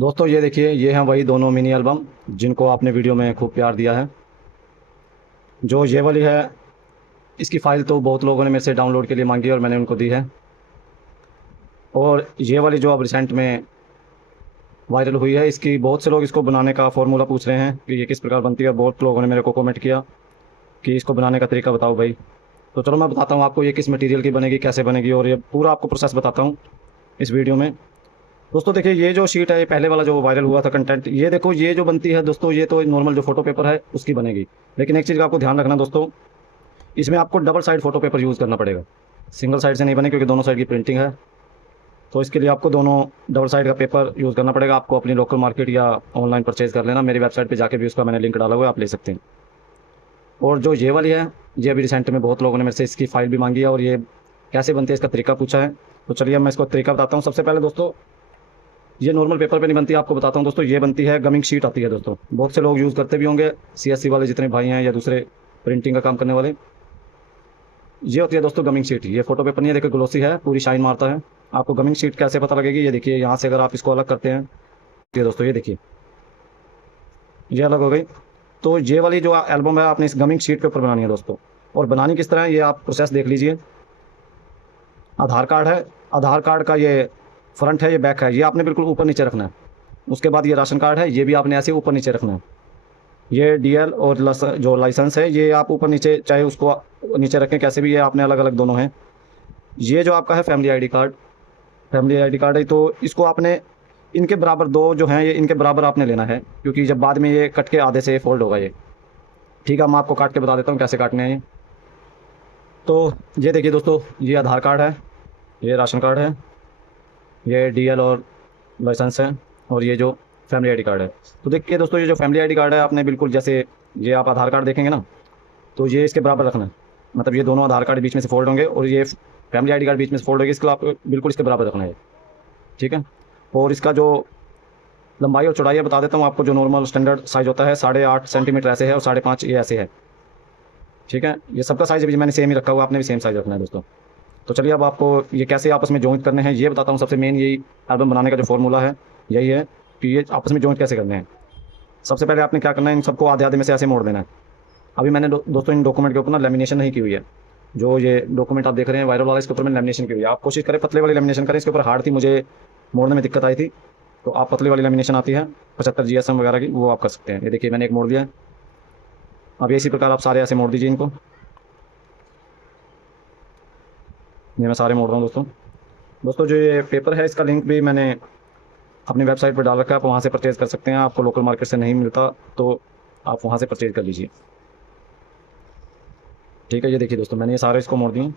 दोस्तों ये देखिए, ये हैं वही दोनों मिनी एल्बम जिनको आपने वीडियो में खूब प्यार दिया है। जो ये वाली है, इसकी फ़ाइल तो बहुत लोगों ने मेरे से डाउनलोड के लिए मांगी और मैंने उनको दी है। और ये वाली जो अब रिसेंट में वायरल हुई है, इसकी बहुत से लोग इसको बनाने का फॉर्मूला पूछ रहे हैं कि ये किस प्रकार बनती है। बहुत लोगों ने मेरे को कमेंट किया कि इसको बनाने का तरीका बताओ भाई। तो चलो मैं बताता हूँ आपको ये किस मटेरियल की बनेगी, कैसे बनेगी, और ये पूरा आपको प्रोसेस बताता हूँ इस वीडियो में। दोस्तों देखिए, ये जो शीट है, ये पहले वाला जो वायरल हुआ था कंटेंट, ये देखो, ये जो बनती है दोस्तों, ये तो नॉर्मल जो फोटो पेपर है उसकी बनेगी। लेकिन एक चीज़ का आपको ध्यान रखना दोस्तों, इसमें आपको double side photo paper use करना पड़ेगा। सिंगल साइड से नहीं बने, क्योंकि दोनों साइड की प्रिंटिंग है। तो इसके लिए आपको दोनों डबल साइड का पेपर यूज़ करना पड़ेगा। आपको अपनी लोकल मार्केट या ऑनलाइन परचेज़ कर लेना। मेरी वेबसाइट पे जाके भी उसका मैंने लिंक डाला हुआ है, आप ले सकते हैं। और जो ये वाली है, ये अभी रिसेंट में बहुत लोगों ने मेरे से इसकी फ़ाइल भी मांगी है और ये कैसे बनती है इसका तरीका पूछा है। तो चलिए अब मैं इसको तरीका बताता हूँ। सबसे पहले दोस्तों, ये नॉर्मल पेपर पे नहीं बनती, आपको बताता हूँ दोस्तों। ये बनती है, गमिंग शीट आती है दोस्तों, बहुत से लोग यूज़ करते भी होंगे, सीएससी वाले जितने भाई हैं या दूसरे प्रिंटिंग का काम करने वाले। ये होती है दोस्तों गमिंग शीट। ये फोटो पेपर नहीं है, देखिए ग्लोसी है, पूरी शाइन मारता है। आपको गमिंग शीट कैसे पता लगेगी, ये देखिए, यहाँ से अगर आप इसको अलग करते हैं, ये दोस्तों ये देखिए, ये अलग हो गई। तो ये वाली जो एल्बम है, आपने इस गमिंग शीट के ऊपर बनानी है दोस्तों। और बनानी किस तरह है, ये आप प्रोसेस देख लीजिए। आधार कार्ड है, आधार कार्ड का ये फ्रंट है, ये बैक है, ये आपने बिल्कुल ऊपर नीचे रखना है। उसके बाद ये राशन कार्ड है, ये भी आपने ऐसे ऊपर नीचे रखना है। ये डीएल और जो लाइसेंस है, ये आप ऊपर नीचे चाहे उसको नीचे रखें, कैसे भी, ये आपने अलग अलग दोनों हैं। ये जो आपका है family ID card, family ID card है, तो इसको आपने इनके बराबर, दो जो हैं ये इनके बराबर आपने लेना है, क्योंकि जब बाद में ये कट के आधे से फोल्ड होगा ये। ठीक है, मैं आपको काट के बता देता हूँ कैसे काटने हैं ये। तो ये देखिए दोस्तों, ये आधार कार्ड है, ये राशन कार्ड है, ये डीएल और लाइसेंस है, और ये जो फैमिली आईडी कार्ड है। तो देखिए दोस्तों, ये जो फैमिली आईडी कार्ड है, आपने बिल्कुल जैसे ये आप आधार कार्ड देखेंगे ना, तो ये इसके बराबर रखना है। मतलब ये दोनों आधार कार्ड बीच में से फोल्ड होंगे और ये फैमिली आईडी कार्ड बीच में से फोल्ड होगी, इसको आप बिल्कुल इसके बराबर रखना है। ठीक है। और इसका जो लंबाई और चौड़ाई है बता देता हूँ आपको। जो नॉर्मल स्टैंडर्ड साइज़ होता है 8.5 सेंटीमीटर ऐसे है, और 5.5 ये ऐसे है। ठीक है, ये सबका साइज़ भी मैंने सेम ही रखा हुआ, आपने भी सेम साइज़ रखना है दोस्तों। तो चलिए अब आपको ये कैसे आपस में जॉइंट करने हैं ये बताता हूँ। सबसे मेन यही एल्बम बनाने का जो फॉर्मूला है यही है कि ये आपस में जॉइंट कैसे करने हैं। सबसे पहले आपने क्या करना है, इन सबको आधे आधे में से ऐसे मोड़ देना है। अभी मैंने दोस्तों इन डॉक्यूमेंट के ऊपर ना लेमिनेशन नहीं की हुई है। जो ये डॉक्यूमेंट आप देख रहे हैं वायरल वाला, इसके ऊपर मैंने लेमिनेशन की हुई है। आप कोशिश करें पतले वाली लेमिनेशन करें, इसके ऊपर हार्ड थी, मुझे मोड़ने में दिक्कत आई थी। तो आप पतली वाली लेमिनेशन आती है 75 जीएसएम वगैरह की, वो आप कर सकते हैं। ये देखिए, मैंने एक मोड़ दिया है। अब इसी प्रकार आप सारे ऐसे मोड़ दीजिए इनको। ये मैं सारे मोड़ रहा हूँ दोस्तों। दोस्तों जो ये पेपर है, इसका लिंक भी मैंने अपनी वेबसाइट पर डाल रखा है, आप वहाँ से परचेज़ कर सकते हैं। आपको लोकल मार्केट से नहीं मिलता तो आप वहाँ से परचेज़ कर लीजिए। ठीक है, ये देखिए दोस्तों, मैंने ये सारे इसको मोड़ दिए।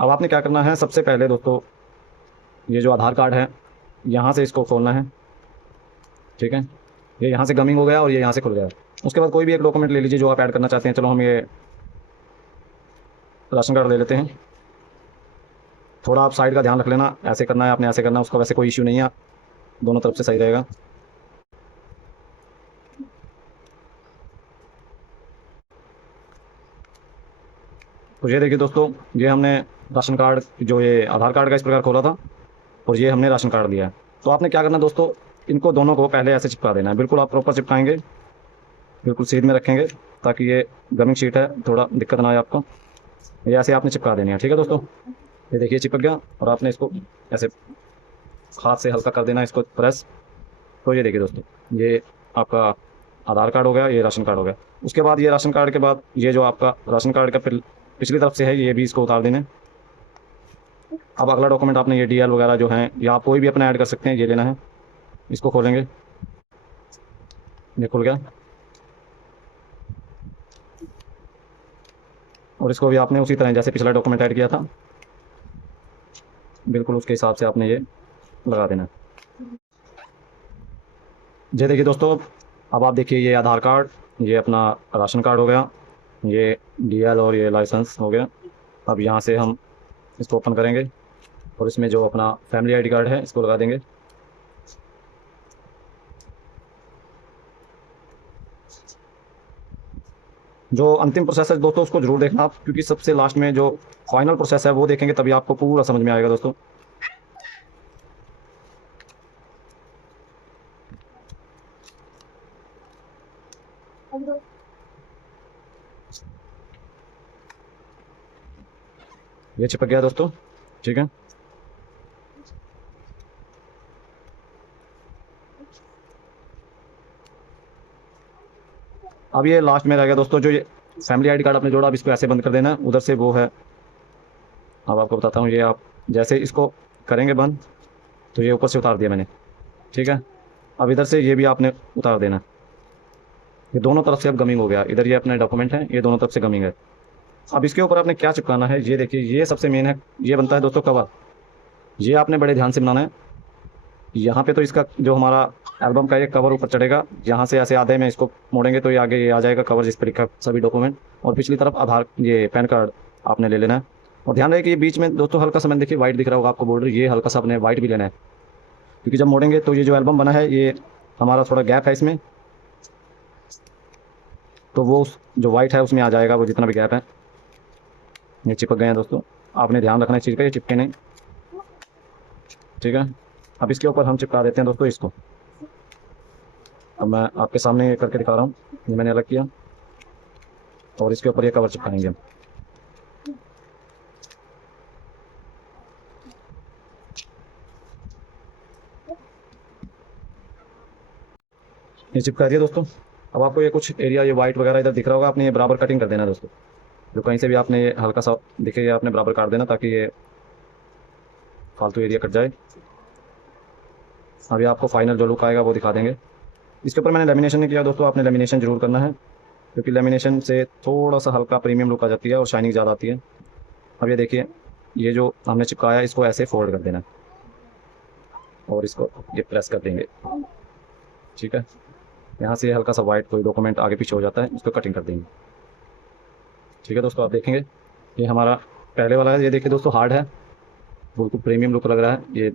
अब आपने क्या करना है, सबसे पहले दोस्तों, ये जो आधार कार्ड है, यहाँ से इसको खोलना है। ठीक है, ये यहाँ से गमिंग हो गया और ये यहाँ से खुल गया। उसके बाद कोई भी एक डॉक्यूमेंट ले लीजिए जो आप ऐड करना चाहते हैं। चलो हम ये राशन कार्ड ले लेते हैं। थोड़ा आप साइड का ध्यान रख लेना, ऐसे करना है आपने, ऐसे करना है उसका, वैसे कोई इश्यू नहीं है, दोनों तरफ से सही रहेगा। तो ये देखिए दोस्तों, ये हमने राशन कार्ड, जो ये आधार कार्ड का इस प्रकार खोला था, और ये हमने राशन कार्ड लिया है। तो आपने क्या करना दोस्तों, इनको दोनों को पहले ऐसे चिपका देना है। बिल्कुल आप प्रॉपर चिपकाएंगे, बिल्कुल सीध में रखेंगे, ताकि ये गमिंग शीट है, थोड़ा दिक्कत ना आए आपको। ये ऐसे आपने चिपका देनी है। ठीक है दोस्तों, ये देखिए चिपक गया, और आपने इसको ऐसे हाथ से हल्का कर देना, इसको प्रेस। तो ये देखिए दोस्तों, ये आपका आधार कार्ड हो गया, ये राशन कार्ड हो गया। उसके बाद ये राशन कार्ड के बाद ये जो आपका राशन कार्ड का पिछली तरफ से है, ये भी इसको उतार देना। अब अगला डॉक्यूमेंट आपने ये डीएल वगैरह जो हैं, या आप कोई भी अपना ऐड कर सकते हैं, ये लेना है। इसको खोलेंगे, ये खुल गया। और इसको भी आपने उसी तरह जैसे पिछला डॉक्यूमेंट ऐड किया था, बिल्कुल उसके हिसाब से आपने ये लगा देना है। ये देखिए दोस्तों, अब आप देखिए, ये आधार कार्ड, ये अपना राशन कार्ड हो गया, ये डीएल और ये लाइसेंस हो गया। अब यहाँ से हम इसको ओपन करेंगे और इसमें जो अपना फैमिली आईडी कार्ड है इसको लगा देंगे। जो अंतिम प्रोसेस है दोस्तों, उसको जरूर देखना आप, क्योंकि सबसे लास्ट में जो फाइनल प्रोसेस है वो देखेंगे, तभी आपको पूरा समझ में आएगा दोस्तों। ये चिपक गया दोस्तों, ठीक है। अब ये लास्ट में रह गया दोस्तों, जो ये फैमिली आईडी कार्ड आपने जोड़ा, अब इसको ऐसे बंद कर देना है। उधर से वो है, अब आपको बताता हूँ। ये आप जैसे इसको करेंगे बंद, तो ये ऊपर से उतार दिया मैंने, ठीक है। अब इधर से ये भी आपने उतार देना। ये दोनों तरफ से अब गमिंग हो गया। इधर ये अपने डॉक्यूमेंट हैं, ये दोनों तरफ से गमिंग है। अब इसके ऊपर आपने क्या चिपकाना है, ये देखिए, ये सबसे मेन है। ये बनता है दोस्तों कवर। ये आपने बड़े ध्यान से बनाना है। यहाँ पे तो इसका जो हमारा एल्बम का ये कवर ऊपर चढ़ेगा, यहाँ से ऐसे आधे में इसको मोड़ेंगे तो ये आगे ये आ जाएगा कवर, जिस पर लिखा सभी डॉक्यूमेंट। और पिछली तरफ आधार, ये पैन कार्ड आपने ले लेना है। और ध्यान रहे कि ये बीच में दोस्तों हल्का सा, मैंने देखिए वाइट दिख रहा होगा आपको बॉर्डर, ये हल्का सा अपने वाइट भी लेना है, क्योंकि जब मोड़ेंगे तो ये जो एल्बम बना है, ये हमारा थोड़ा गैप है इसमें, तो वो जो वाइट है उसमें आ जाएगा वो जितना भी गैप है। ये चिपक गए हैं दोस्तों, आपने ध्यान रखना इस चीज़ का, ये चिपके नहीं, ठीक है। अब इसके ऊपर हम चिपका देते हैं दोस्तों इसको। अब मैं आपके सामने ये करके दिखा रहा हूँ, ये मैंने अलग किया, और इसके ऊपर ये कवर चिपकाएंगे हम। ये चिपका दिया दोस्तों। अब आपको ये कुछ एरिया, ये वाइट वगैरह इधर दिख रहा होगा, आपने ये बराबर कटिंग कर देना है दोस्तों। जो कहीं से भी आपने ये हल्का सा दिखे, ये आपने बराबर काट देना, ताकि ये फालतू एरिया कट जाए। अभी आपको फाइनल जो लुक आएगा वो दिखा देंगे। इसके ऊपर मैंने लेमिनेशन नहीं किया दोस्तों, आपने लेमिनेशन जरूर करना है, क्योंकि लेमिनेशन से थोड़ा सा हल्का प्रीमियम लुक आ जाती है और शाइनिंग ज़्यादा आती है। अब ये देखिए, ये जो हमने चिपकाया है इसको ऐसे फोल्ड कर देना है, और इसको ये प्रेस कर देंगे, ठीक है। यहाँ से हल्का सा वाइट कोई डॉक्यूमेंट आगे पीछे हो जाता है, इसको कटिंग कर देंगे, ठीक है दोस्तों। आप देखेंगे ये हमारा पहले वाला है, ये देखिए दोस्तों हार्ड है, बिल्कुल प्रीमियम लुक लग रहा है। ये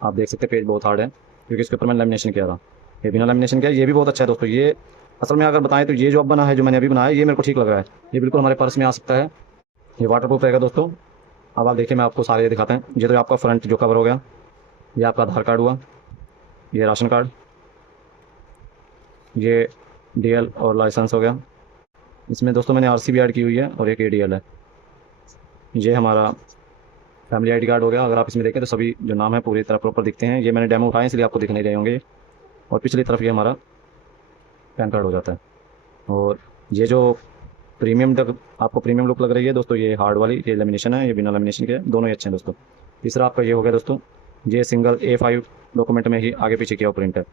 आप देख सकते हैं, पेज बहुत हार्ड है, क्योंकि इसके ऊपर मैंने लेमिनेशन किया था। ये बिना लेमिनेशन किया, ये भी बहुत अच्छा है दोस्तों। ये असल में अगर बताएं तो ये जो अब बना है, जो मैंने अभी बनाया है, ये मेरे को ठीक लग रहा है। ये बिल्कुल हमारे पर्स में आ सकता है, ये वाटर प्रूफ रहेगा दोस्तों। अब आप देखिए, मैं आपको सारे दिखाते हैं। ये तो आपका फ्रंट जो कवर हो गया, ये आपका आधार कार्ड हुआ, ये राशन कार्ड, ये डीएल और लाइसेंस हो गया। इसमें दोस्तों मैंने आरसी भी ऐड की हुई है, और एक एडीएल है। ये हमारा फैमिली आईडी कार्ड हो गया। अगर आप इसमें देखें तो सभी जो नाम है पूरी तरह प्रॉपर दिखते हैं। ये मैंने डेमो उठाए इसलिए आपको दिख नहीं रहे होंगे। और पिछली तरफ ये हमारा पैन कार्ड हो जाता है। और ये जो प्रीमियम तक आपको प्रीमियम लुक लग रही है दोस्तों, ये हार्ड वाली, ये लेमिनेशन है, ये बिना लेमिनेशन के, दोनों ही अच्छे हैं दोस्तों। तीसरा आपका ये हो गया दोस्तों, ये सिंगल A5 डॉक्यूमेंट में ही आगे पीछे किया हुआ प्रिंट है।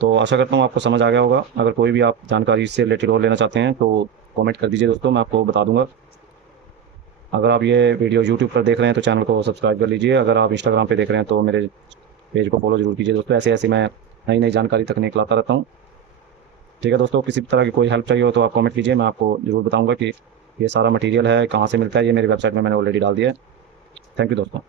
तो आशा करता हूँ आपको समझ आ गया होगा। अगर कोई भी आप जानकारी इससे रिलेटेड और लेना चाहते हैं तो कमेंट कर दीजिए दोस्तों, मैं आपको बता दूंगा। अगर आप ये वीडियो यूट्यूब पर देख रहे हैं तो चैनल को सब्सक्राइब कर लीजिए। अगर आप इंस्टाग्राम पे देख रहे हैं तो मेरे पेज को फॉलो जरूर कीजिए दोस्तों। ऐसे ऐसे मैं नई नई जानकारी तकनीक लाता रहता हूँ, ठीक है दोस्तों। किसी तरह की कोई हेल्प चाहिए हो तो आप कमेंट कीजिए, मैं आपको ज़रूर बताऊँगा कि ये सारा मटेरियल है कहाँ से मिलता है। ये मेरी वेबसाइट में मैंने ऑलरेडी डाल दिया है। थैंक यू दोस्तों।